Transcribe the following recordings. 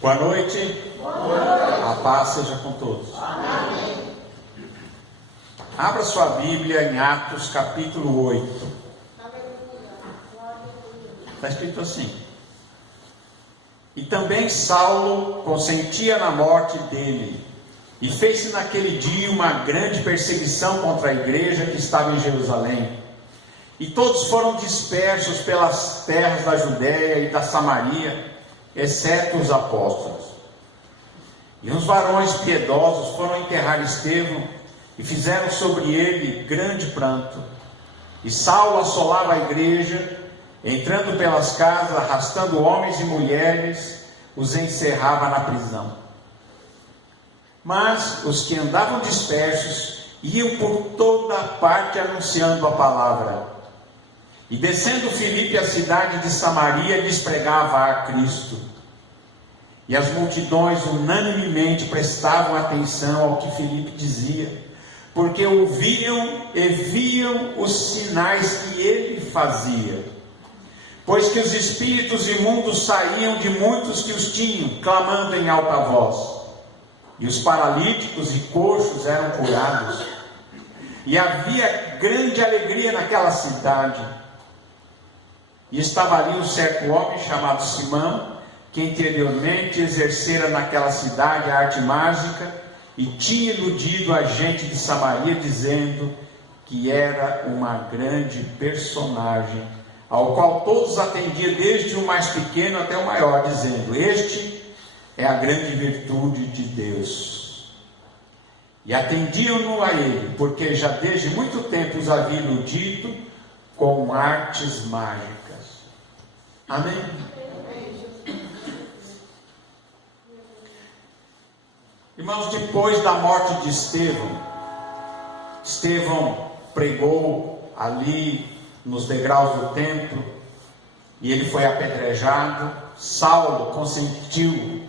Boa noite. A paz seja com todos. Amém. Abra sua Bíblia em Atos capítulo 8. Está escrito assim: E também Saulo consentia na morte dele, e fez-se naquele dia uma grande perseguição contra a igreja que estava em Jerusalém. E todos foram dispersos pelas terras da Judéia e da Samaria, exceto os apóstolos. E uns varões piedosos foram enterrar Estevão, e fizeram sobre ele grande pranto. E Saulo assolava a igreja, entrando pelas casas, arrastando homens e mulheres, os encerrava na prisão. Mas os que andavam dispersos iam por toda parte anunciando a palavra. E descendo Filipe à cidade de Samaria, lhes pregava a Cristo. E as multidões unanimemente prestavam atenção ao que Filipe dizia, porque ouviam e viam os sinais que ele fazia. Pois que os espíritos imundos saíam de muitos que os tinham, clamando em alta voz. E os paralíticos e coxos eram curados. E havia grande alegria naquela cidade. E estava ali um certo homem chamado Simão, que anteriormente exercera naquela cidade a arte mágica, e tinha iludido a gente de Samaria, dizendo que era uma grande personagem, ao qual todos atendiam, desde o mais pequeno até o maior, dizendo: este é a grande virtude de Deus. E atendiam-no a ele, porque já desde muito tempo os havia iludido com artes mágicas. Amém? Irmãos, depois da morte de Estevão pregou ali nos degraus do templo, e ele foi apedrejado. Saulo consentiu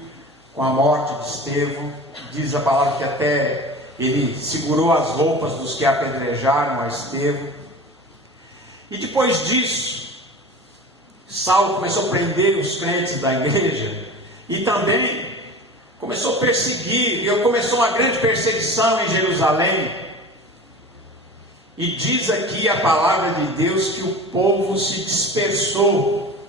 com a morte de Estevão. Diz a palavra que até ele segurou as roupas dos que apedrejaram a Estevão. E depois disso, Saulo começou a prender os crentes da igreja, e também começou a perseguir, e começou uma grande perseguição em Jerusalém. E diz aqui a palavra de Deus que o povo se dispersou.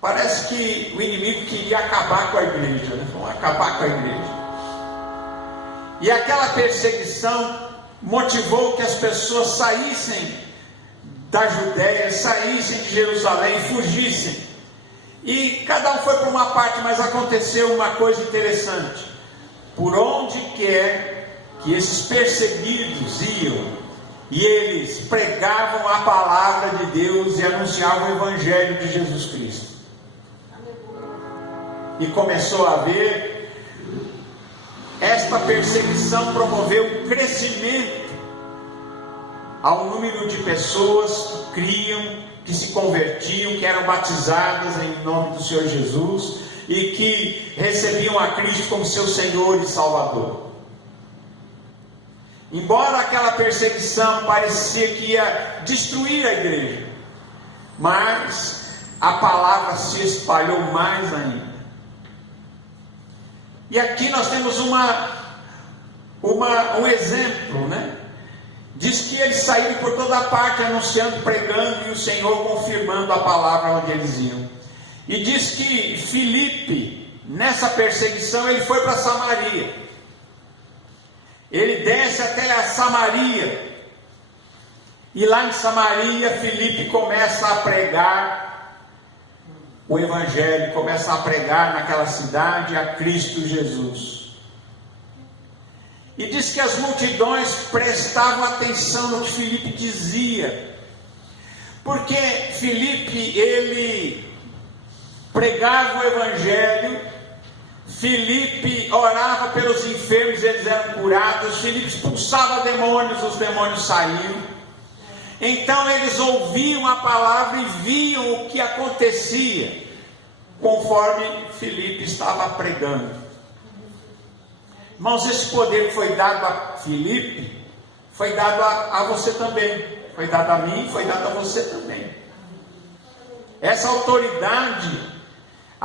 Parece que o inimigo queria acabar com a igreja, né? Vamos acabar com a igreja. E aquela perseguição motivou que as pessoas saíssem da Judéia, saíssem de Jerusalém, fugissem. E cada um foi para uma parte, mas aconteceu uma coisa interessante. Por onde quer que esses perseguidos iam, e eles pregavam a palavra de Deus e anunciavam o Evangelho de Jesus Cristo. E começou a haver, esta perseguição promoveu um crescimento ao número de pessoas que criam, que se convertiam, que eram batizadas em nome do Senhor Jesus e que recebiam a Cristo como seu Senhor e Salvador. Embora aquela perseguição parecia que ia destruir a igreja, mas a palavra se espalhou mais ainda. E aqui nós temos um exemplo, né? Diz que eles saíram por toda parte anunciando, pregando, e o Senhor confirmando a palavra onde eles iam. E diz que Filipe, nessa perseguição, ele foi para Samaria. Ele desce até a Samaria. E lá em Samaria, Filipe começa a pregar o Evangelho, começa a pregar naquela cidade a Cristo Jesus. E diz que as multidões prestavam atenção no que Filipe dizia, porque Filipe, ele pregava o Evangelho, Filipe orava pelos enfermos, eles eram curados, Filipe expulsava demônios, os demônios saíam. Então eles ouviam a palavra e viam o que acontecia, conforme Filipe estava pregando. Irmãos, esse poder que foi dado a Filipe, foi dado a você também, foi dado a mim, foi dado a você também. Essa autoridade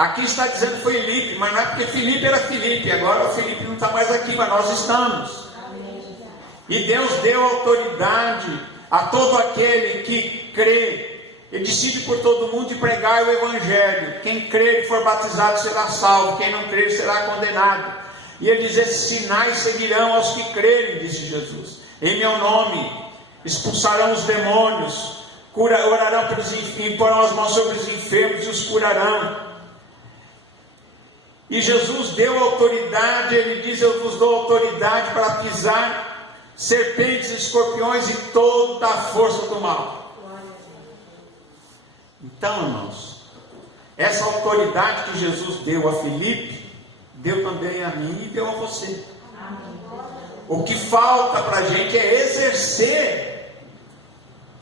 Aqui está dizendo Filipe, mas não é porque Filipe era Filipe, agora o Filipe não está mais aqui, mas nós estamos. E Deus deu autoridade a todo aquele que crê. Ele decide por todo mundo e pregar o Evangelho. Quem crer e for batizado será salvo, quem não crer será condenado. E ele diz: esses sinais seguirão aos que crerem, disse Jesus. Em meu nome expulsarão os demônios, orarão pelos enfermos, porão as mãos sobre os enfermos e os curarão. E Jesus deu autoridade, ele diz: eu vos dou autoridade para pisar serpentes, escorpiões e toda a força do mal. Então, irmãos, essa autoridade que Jesus deu a Filipe, deu também a mim e deu a você. O que falta para a gente é exercer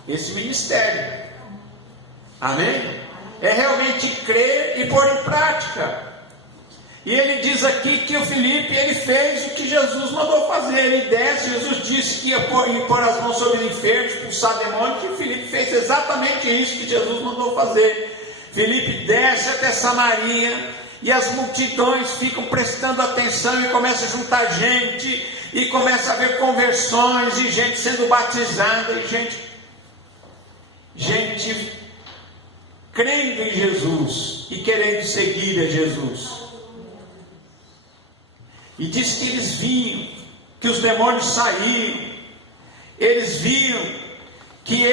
esse ministério. Amém? É realmente crer e pôr em prática. E ele diz aqui que o Filipe, ele fez o que Jesus mandou fazer. Ele desce, Jesus disse que ia pôr as mãos sobre os enfermos, expulsar demônios, e o Filipe fez exatamente isso que Jesus mandou fazer. Filipe desce até Samaria, e as multidões ficam prestando atenção, e começa a juntar gente, e começa a haver conversões, e gente sendo batizada, e gente crendo em Jesus, e querendo seguir a Jesus. E diz que eles viam que os demônios saíam, eles viam que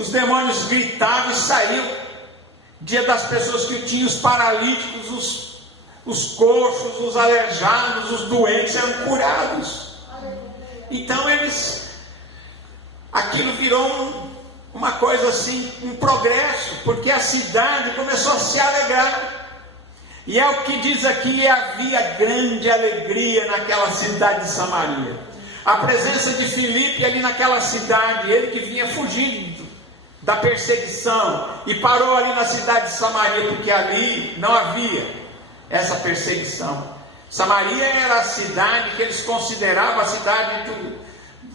os demônios gritavam e saíam. Dia das pessoas que tinham os paralíticos, os coxos, os aleijados, os doentes eram curados. Então aquilo virou uma coisa assim, um progresso, porque a cidade começou a se alegrar. E é o que diz aqui: havia grande alegria naquela cidade de Samaria. A presença de Filipe ali naquela cidade, ele que vinha fugindo da perseguição, e parou ali na cidade de Samaria, porque ali não havia essa perseguição. Samaria era a cidade que eles consideravam a cidade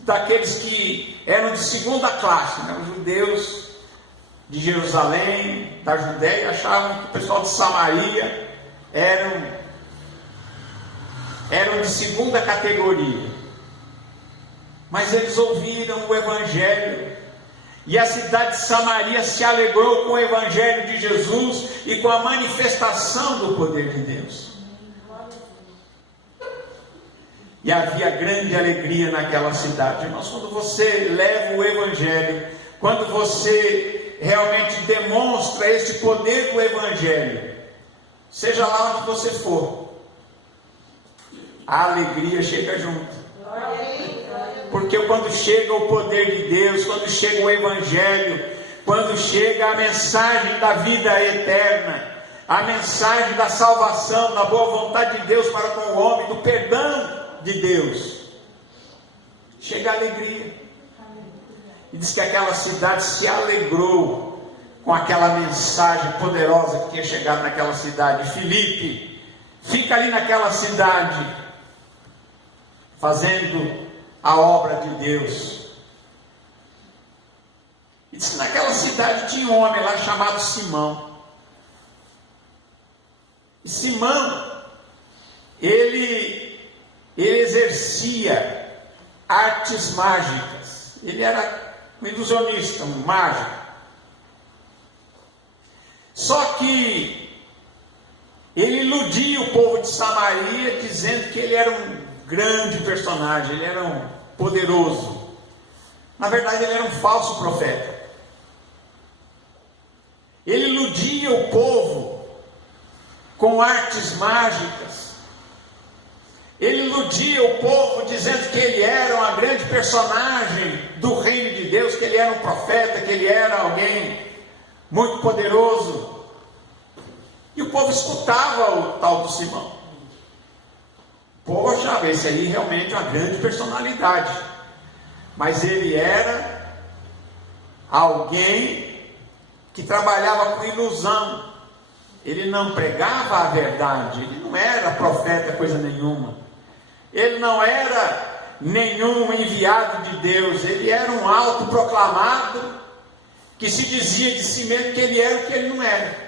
daqueles que eram de segunda classe, né? Os judeus de Jerusalém, da Judéia, achavam que o pessoal de Samaria eram de segunda categoria. Mas eles ouviram o Evangelho, e a cidade de Samaria se alegrou com o Evangelho de Jesus e com a manifestação do poder de Deus. E havia grande alegria naquela cidade. Irmãos, quando você leva o Evangelho, quando você realmente demonstra este poder do Evangelho, seja lá onde você for, a alegria chega junto. Porque quando chega o poder de Deus, quando chega o Evangelho, quando chega a mensagem da vida eterna, a mensagem da salvação, da boa vontade de Deus para com o homem, do perdão de Deus, chega a alegria. E diz que aquela cidade se alegrou com aquela mensagem poderosa que tinha chegado naquela cidade. Filipe fica ali naquela cidade, fazendo a obra de Deus. E diz que naquela cidade tinha um homem lá chamado Simão. E Simão, ele exercia artes mágicas. Ele era um ilusionista, um mágico. Só que ele iludia o povo de Samaria, dizendo que ele era um grande personagem, ele era um poderoso. Na verdade, ele era um falso profeta. Ele iludia o povo com artes mágicas. Ele iludia o povo dizendo que ele era uma grande personagem do reino de Deus, que ele era um profeta, que ele era alguém muito poderoso. E o povo escutava o tal do Simão. O povo achava esse aí realmente uma grande personalidade. Mas ele era alguém que trabalhava com ilusão. Ele não pregava a verdade. Ele não era profeta coisa nenhuma. Ele não era nenhum enviado de Deus. Ele era um autoproclamado que se dizia de si mesmo que ele era o que ele não era.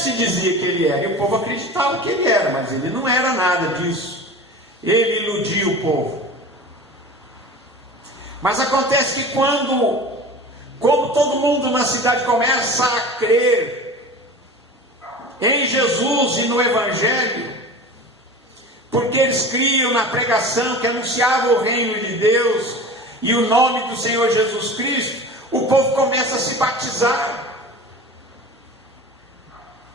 se dizia que ele era, e o povo acreditava que ele era, mas ele não era nada disso. Ele iludia o povo. Mas acontece que como todo mundo na cidade começa a crer em Jesus e no Evangelho, porque eles criam na pregação que anunciava o reino de Deus e o nome do Senhor Jesus Cristo, o povo começa a se batizar.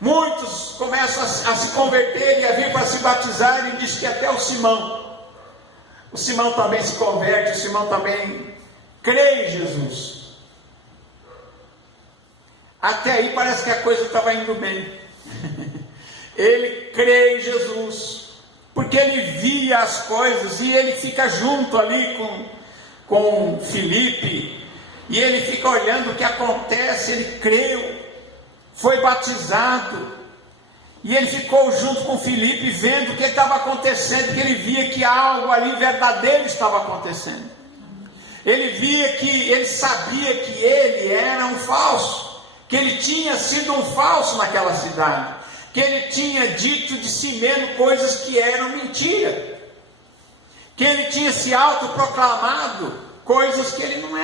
Muitos começam a se converter e a vir para se batizar, e diz que até o Simão também se converte, o Simão também crê em Jesus. Até aí parece que a coisa estava indo bem. Ele crê em Jesus, porque ele via as coisas, e ele fica junto ali com Filipe, e ele fica olhando o que acontece. Ele creu, foi batizado, e ele ficou junto com Filipe, vendo o que estava acontecendo, que ele via que algo ali verdadeiro estava acontecendo. Ele sabia que ele era um falso, que ele tinha sido um falso naquela cidade, que ele tinha dito de si mesmo coisas que eram mentira, que ele tinha se autoproclamado coisas que ele não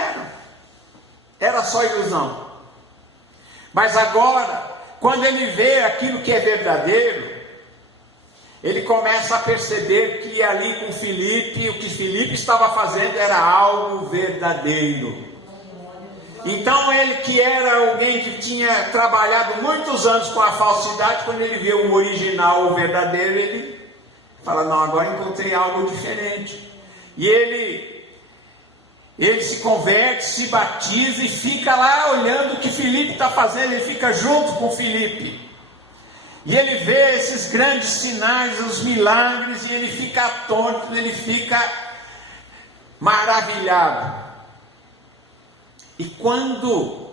era só ilusão. Mas agora, quando ele vê aquilo que é verdadeiro, ele começa a perceber que ali com Filipe, o que Filipe estava fazendo era algo verdadeiro. Então ele, que era alguém que tinha trabalhado muitos anos com a falsidade, quando ele vê o original, o verdadeiro, ele fala: não, agora encontrei algo diferente. E ele se converte, se batiza e fica lá olhando o que Filipe está fazendo. Ele fica junto com Filipe, e ele vê esses grandes sinais, os milagres, e ele fica atônito, ele fica maravilhado. E quando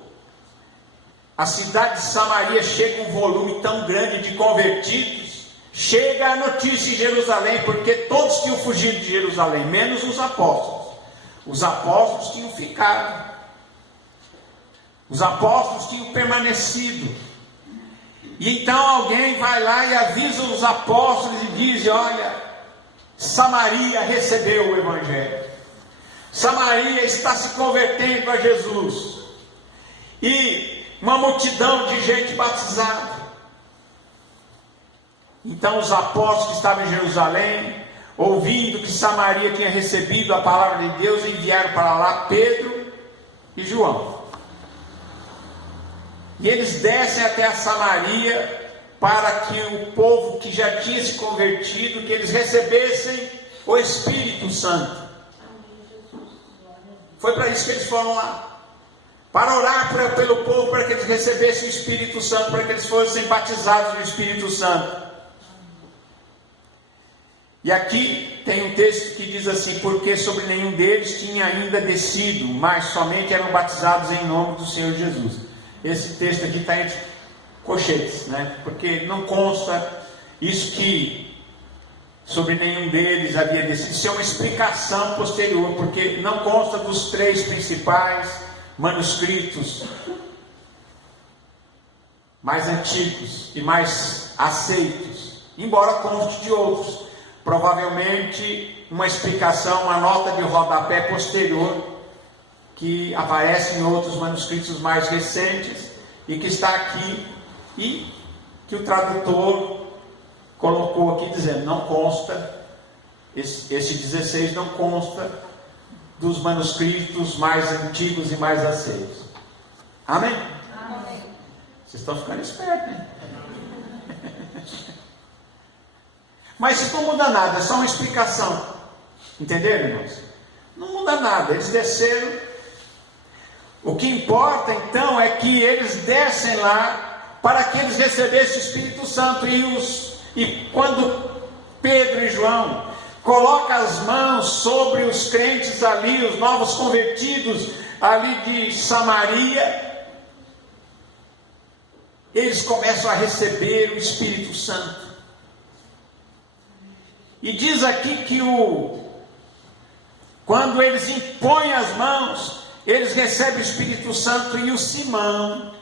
a cidade de Samaria chega um volume tão grande de convertidos, chega a notícia em Jerusalém, porque todos tinham fugido de Jerusalém, menos os apóstolos. Os apóstolos tinham ficado, os apóstolos tinham permanecido. E então alguém vai lá e avisa os apóstolos e diz: olha, Samaria recebeu o Evangelho, Samaria está se convertendo a Jesus, e uma multidão de gente batizada. Então os apóstolos que estavam em Jerusalém, ouvindo que Samaria tinha recebido a palavra de Deus, enviaram para lá Pedro e João. E eles descem até a Samaria, para que o povo que já tinha se convertido, que eles recebessem o Espírito Santo. Foi para isso que eles foram lá, para orar pelo povo, para que eles recebessem o Espírito Santo, para que eles fossem batizados no Espírito Santo. E aqui tem um texto que diz assim: porque sobre nenhum deles tinha ainda descido, mas somente eram batizados em nome do Senhor Jesus. Esse texto aqui está entre colchetes, né? Porque não consta isso, que sobre nenhum deles havia descido. Isso é uma explicação posterior, porque não consta dos 3 principais manuscritos mais antigos e mais aceitos, embora conste de outros. Provavelmente uma explicação, uma nota de rodapé posterior, que aparece em outros manuscritos mais recentes, e que está aqui, e que o tradutor colocou aqui dizendo: não consta, esse 16 não consta dos manuscritos mais antigos e mais aceitos. Amém? Amém. Vocês estão ficando espertos, hein? Mas isso não muda nada, é só uma explicação. Entenderam, irmãos? Não muda nada, eles desceram. O que importa então é que eles descem lá para que eles recebessem o Espírito Santo. E quando Pedro e João colocam as mãos sobre os crentes ali, os novos convertidos ali de Samaria, eles começam a receber o Espírito Santo. E diz aqui que quando eles impõem as mãos, eles recebem o Espírito Santo. E o Simão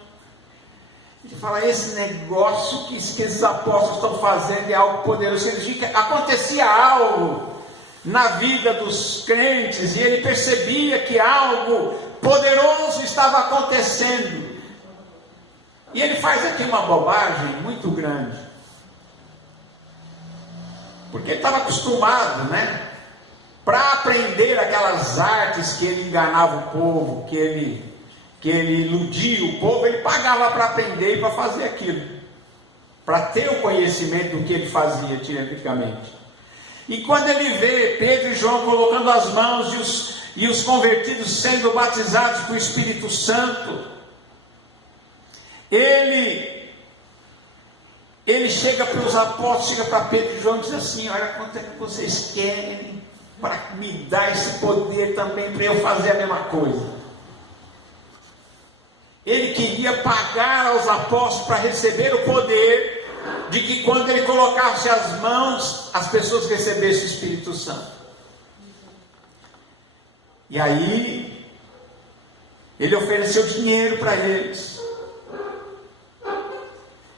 fala, esse negócio que esses apóstolos estão fazendo é algo poderoso. Acontecia algo na vida dos crentes e ele percebia que algo poderoso estava acontecendo. E ele faz aqui uma bobagem muito grande, porque ele estava acostumado, né? Para aprender aquelas artes que ele enganava o povo, que ele iludia o povo, ele pagava para aprender e para fazer aquilo, para ter o conhecimento do que ele fazia teoricamente. E quando ele vê Pedro e João colocando as mãos e os convertidos sendo batizados com o Espírito Santo, ele chega para os apóstolos, chega para Pedro e João e diz assim: olha, quanto é que vocês querem para me dar esse poder também para eu fazer a mesma coisa? Ele queria pagar aos apóstolos para receber o poder de que quando ele colocasse as mãos, as pessoas recebessem o Espírito Santo. E aí, ele ofereceu dinheiro para eles,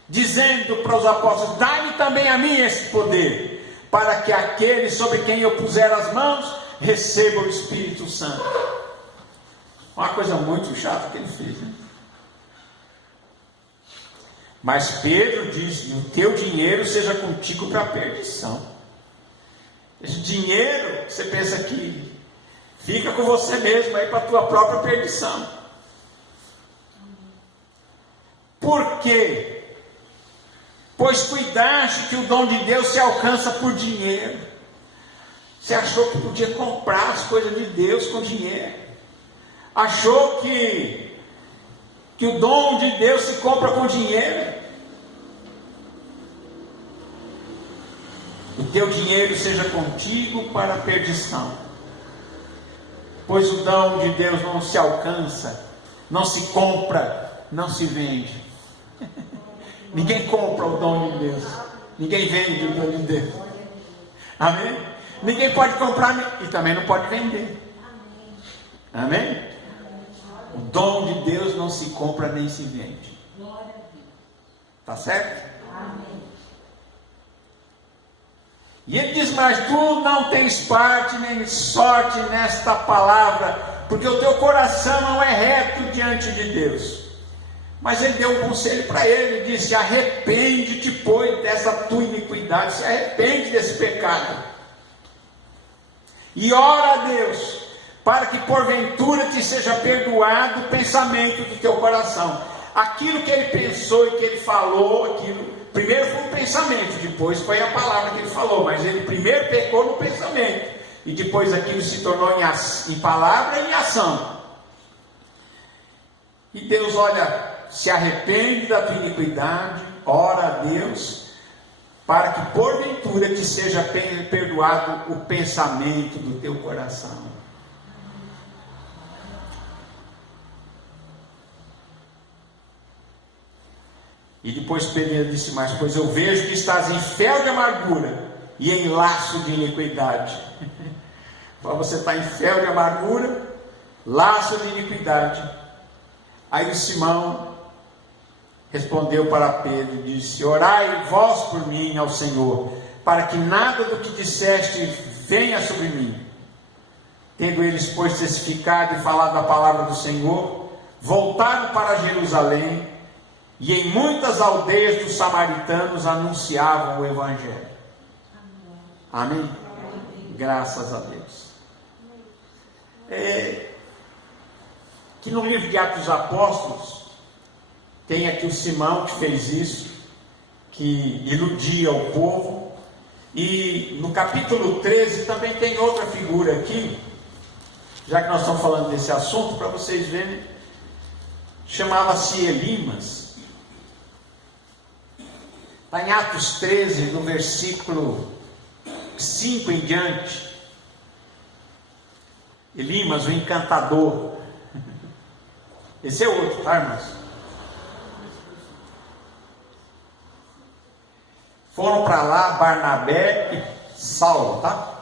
dizendo para os apóstolos: dá-me também a mim esse poder, para que aquele sobre quem eu puser as mãos, receba o Espírito Santo. Uma coisa muito chata que ele fez, né? Mas Pedro disse: o teu dinheiro seja contigo para a perdição. Esse dinheiro, você pensa que fica com você mesmo aí para a tua própria perdição. Por quê? Pois cuidaste que o dom de Deus se alcança por dinheiro. Você achou que podia comprar as coisas de Deus com dinheiro. Achou que o dom de Deus se compra com dinheiro. O teu dinheiro seja contigo para a perdição, pois o dom de Deus não se alcança, não se compra, não se vende. Ninguém compra o dom de Deus, ninguém vende o dom de Deus. Amém? Ninguém pode comprar e também não pode vender. Amém? O dom de Deus não se compra nem se vende. Tá certo? Amém. E ele diz: mas tu não tens parte nem sorte nesta palavra, porque o teu coração não é reto diante de Deus. Mas ele deu um conselho para ele, disse: arrepende-te, pois, dessa tua iniquidade, se arrepende desse pecado, e ora a Deus, para que porventura te seja perdoado o pensamento do teu coração. Aquilo que ele pensou e que ele falou, primeiro foi um pensamento, depois foi a palavra que ele falou, mas ele primeiro pecou no pensamento, e depois aquilo se tornou em palavra e em ação. E Deus, olha, se arrepende da tua iniquidade, ora a Deus, para que porventura te seja perdoado o pensamento do teu coração. E depois Pedro disse mais: pois eu vejo que estás em fel de amargura e em laço de iniquidade. Então você está em fel de amargura, laço de iniquidade. Aí o Simão respondeu para Pedro e disse: orai vós por mim ao Senhor, para que nada do que disseste venha sobre mim. Tendo eles, pois, testificado e falado a palavra do Senhor, voltaram para Jerusalém, e em muitas aldeias dos samaritanos anunciavam o Evangelho. Amém? Amém? Graças a Deus. Que no livro de Atos dos Apóstolos, tem aqui o Simão que fez isso, que iludia o povo. E no capítulo 13 também tem outra figura aqui, já que nós estamos falando desse assunto, para vocês verem. Chamava-se Elimas. Está em Atos 13, no versículo 5 em diante. Elimas, o encantador. Esse é outro, tá, irmãos? Foram para lá Barnabé e Saulo, tá?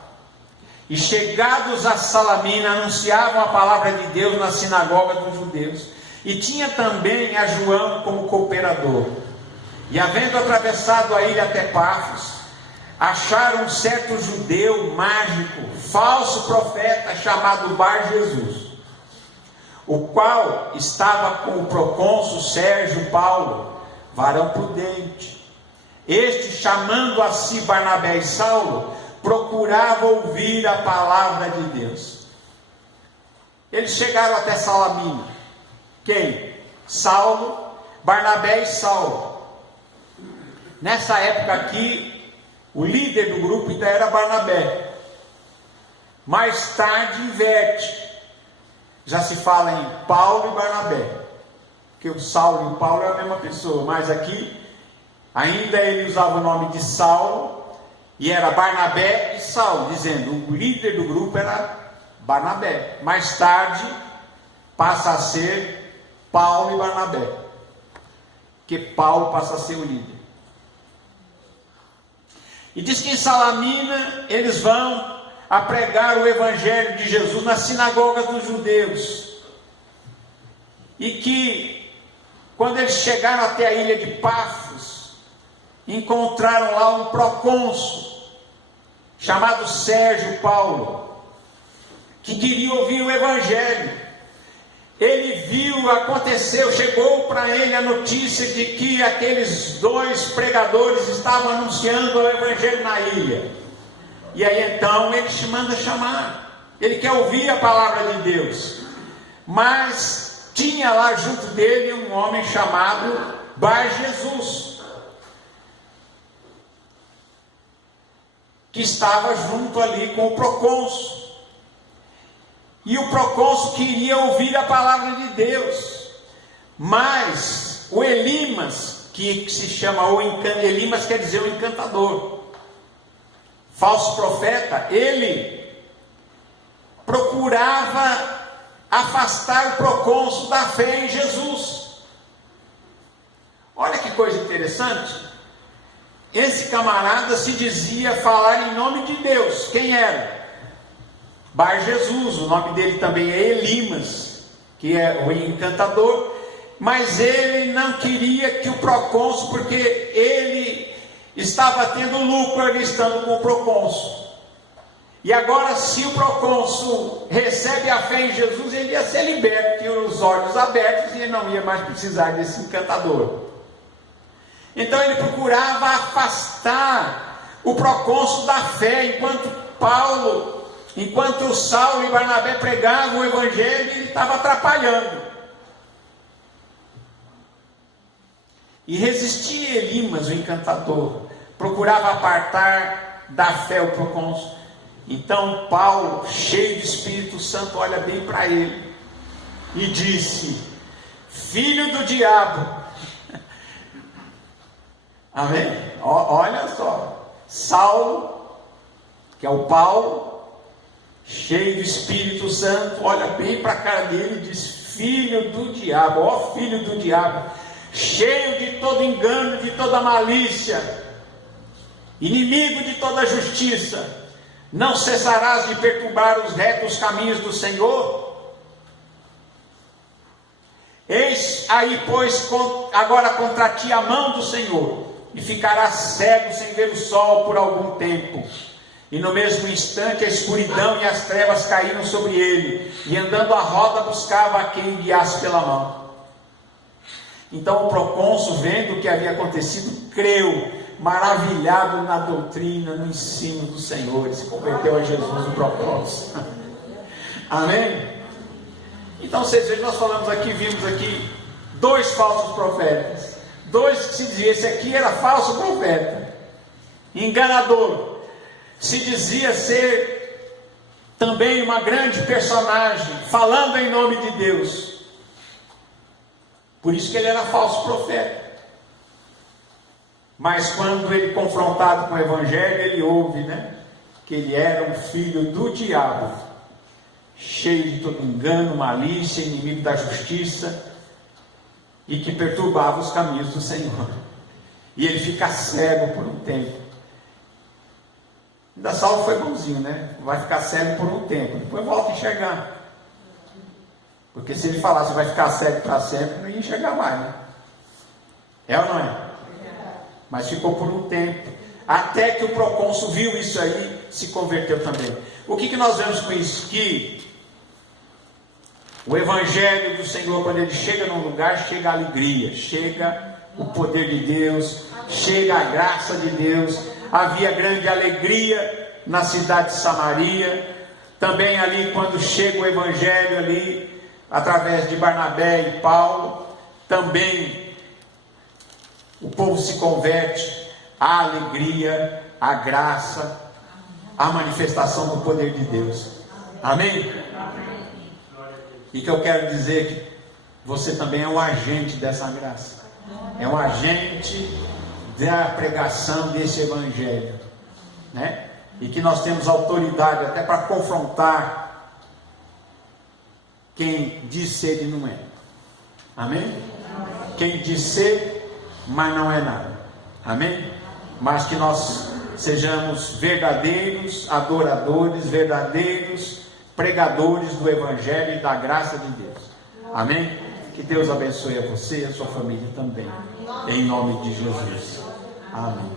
E chegados a Salamina, anunciavam a palavra de Deus na sinagoga dos judeus. E tinha também a João como cooperador. E havendo atravessado a ilha até Pafos, acharam um certo judeu mágico, falso profeta, chamado Bar Jesus, o qual estava com o procônsul Sérgio Paulo, varão prudente. Este, chamando a si Barnabé e Saulo, procurava ouvir a palavra de Deus. Eles chegaram até Salamina. Quem? Saulo, Barnabé e Saulo. Nessa época aqui, o líder do grupo ainda era Barnabé. Mais tarde inverte. Já se fala em Paulo e Barnabé. Porque o Saulo e o Paulo é a mesma pessoa. Mas aqui, ainda ele usava o nome de Saulo. E era Barnabé e Saulo, dizendo, o líder do grupo era Barnabé. Mais tarde, passa a ser Paulo e Barnabé. Porque Paulo passa a ser o líder. E diz que em Salamina eles vão a pregar o evangelho de Jesus nas sinagogas dos judeus. E que, quando eles chegaram até a ilha de Pafos, encontraram lá um procônsul, chamado Sérgio Paulo, que queria ouvir o evangelho. Ele viu, aconteceu, chegou para ele a notícia de que aqueles dois pregadores estavam anunciando o evangelho na ilha. E aí então ele te manda chamar. Ele quer ouvir a palavra de Deus. Mas tinha lá junto dele um homem chamado Bar Jesus, que estava junto ali com o procônsul. E o procônsul queria ouvir a palavra de Deus. Mas o Elimas, que se chama Elimas, quer dizer o encantador, falso profeta, ele procurava afastar o procônsul da fé em Jesus. Olha que coisa interessante. Esse camarada se dizia falar em nome de Deus. Quem era? Bar Jesus. O nome dele também é Elimas, que é o encantador. Mas ele não queria que o procônsul, porque ele estava tendo lucro ali estando com o procônsul. E agora, se o procônsul recebe a fé em Jesus, ele ia ser liberto, tinha os olhos abertos e ele não ia mais precisar desse encantador. Então ele procurava afastar o procônsul da fé, enquanto o Saulo e Barnabé pregavam o evangelho, ele estava atrapalhando. E resistia Elimas, o encantador, procurava apartar da fé o procônsul. Então Paulo, cheio de Espírito Santo, olha bem para ele e disse: filho do diabo. Amém? Olha só, Saulo, que é o Paulo, cheio do Espírito Santo, olha bem para a cara dele e diz: filho do diabo, ó filho do diabo, cheio de todo engano, de toda malícia, inimigo de toda justiça, não cessarás de perturbar os retos caminhos do Senhor? Eis aí, pois, agora contra ti a mão do Senhor, e ficarás cego sem ver o sol por algum tempo. E no mesmo instante a escuridão e as trevas caíram sobre ele, e andando à roda buscava a quem guiasse pela mão. Então o procônsul, vendo o que havia acontecido, creu, maravilhado na doutrina, no ensino do Senhor, e se converteu a Jesus, o procônsul. Amém? Então vocês vejam, nós falamos aqui, vimos aqui dois falsos profetas, dois que se diziam, esse aqui era falso profeta, enganador, se dizia ser também uma grande personagem, falando em nome de Deus, por isso que ele era falso profeta. Mas quando ele confrontado com o evangelho, ele ouve, que ele era um filho do diabo, cheio de todo engano, malícia, inimigo da justiça, e que perturbava os caminhos do Senhor. E ele fica cego por um tempo. Ainda Saulo foi bonzinho, vai ficar cego por um tempo, depois volta a enxergar. Porque se ele falasse vai ficar cego para sempre, não ia enxergar mais, né? É ou não é? Mas ficou por um tempo, até que o procônsul viu isso aí, se converteu também. O que nós vemos com isso? Que o Evangelho do Senhor, quando ele chega num lugar, chega a alegria, chega o poder de Deus, chega a graça de Deus. Havia grande alegria na cidade de Samaria. Também ali, quando chega o Evangelho ali, através de Barnabé e Paulo, também o povo se converte. A alegria, a graça, a manifestação do poder de Deus. Amém? E que eu quero dizer que você também é um agente dessa graça. É um agente da pregação desse Evangelho, né? E que nós temos autoridade até para confrontar quem diz ser e não é. Amém? Quem diz ser, mas não é nada. Amém? Mas que nós sejamos verdadeiros adoradores, verdadeiros pregadores do Evangelho e da graça de Deus. Amém? Que Deus abençoe a você e a sua família também. Em nome de Jesus. Amém.